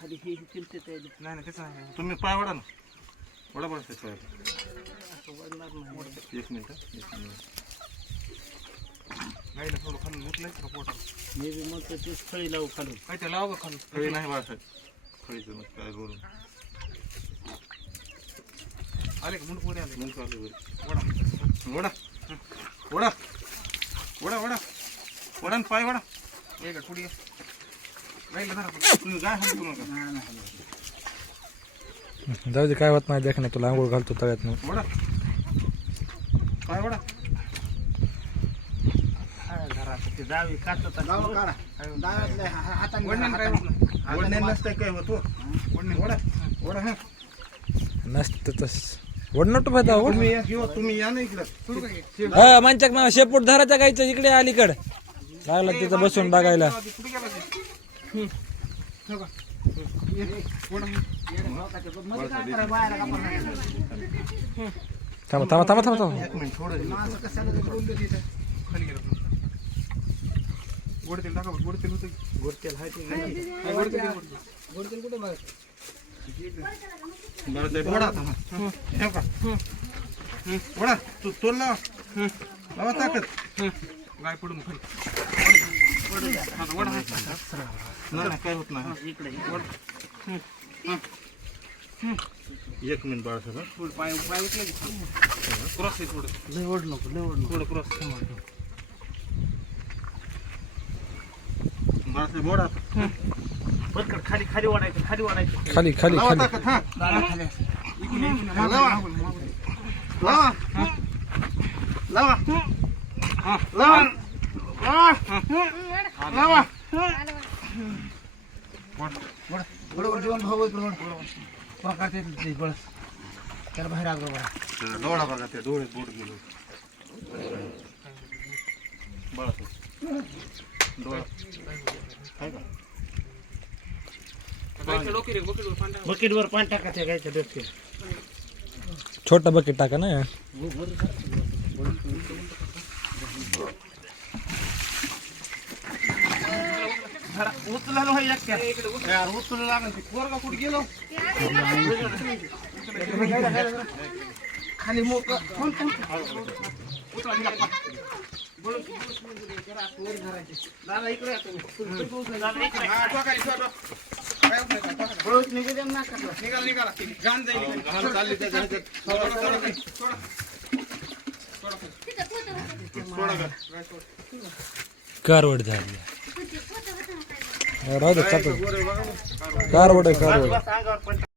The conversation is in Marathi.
खाली हे आहे नाही नाही कसं नाही. तुम्ही पाय वडा ना. वडा बरं पाय. असं वाढणार नाही एक मिनिट. एक मिनिट थोडं खालून पोटात. मी बी म्हणतो तेच फळी लावू खालून. काय ते लावा खालून. खळी नाही बाळासाहेब खळीचं मग काय बोलून आले का? मुंड पुढे आले. मुंड आले वडा. वडा. वडा. वडा वडा. वडा न पाय वडा. ये का कुडी गाईला जाऊ दे काय होत नाही देख नाही तुला आंघोळ घालतो तळ्यात वडा पाय वडा काय घरात ते जावी काचत वडण्यानं काय होत नाही वडण्यानं नसतंय काय होतो वडण्यानं वडा वडा हा. नसतं तस. ओढणट फायदा ओढ. तुम्ही या किंवा तुम्ही या ना इकडं. सुरू काय हा मंचक ना शेपूट धराच्या गायचं इकडे अलीकड. लागला तिथं बसून बघायला? थांबा थांबा थांबा थांबा थांबा. एक मिनिट थोडं खाली गेलं गोड तेल टाका गोड तेल होतं गोड तेल आहे ते गोड तेल गोड तेल कुठे बरं ते वडा आता मग. ठेव का तू तोल लावा लावा ताकद. गाय पडून खाली. वडा. नाही नाही, काय होत नाही. इकडे. एक मिनिट बाळासाहेब थोडं पाय पाय उचला की क्रॉस आहे थोडं लय ओढ नको लय ओढ नको. थोडं क्रॉस बाळासाहेब वडा. आता. पटकन खाली खाली वाढायचं खाली वाढायचं खाली खाली लावा खाली. ताकद हा. लावा. लावा लावा. हा. लावा. त्याला बाहेर आग डोळा बघा ते डोळे बोट गेलो डोळा का बकेटवर पाणी टाकायचं गायचं डोक्यात छोटा बकेट टाका ना उचलायला होय एकट्या. यार उचलू लागेल ते. पोरगा कुठे गेलो? खाली मोक दादा इकडे या तुम्ही. दादा इकडे या. पळूच निघू दे ना. निघाल निघाला. गाण जाईल. चालली त्या का? कारवड झाली. राहू दे खातो कारवड आहे कारवड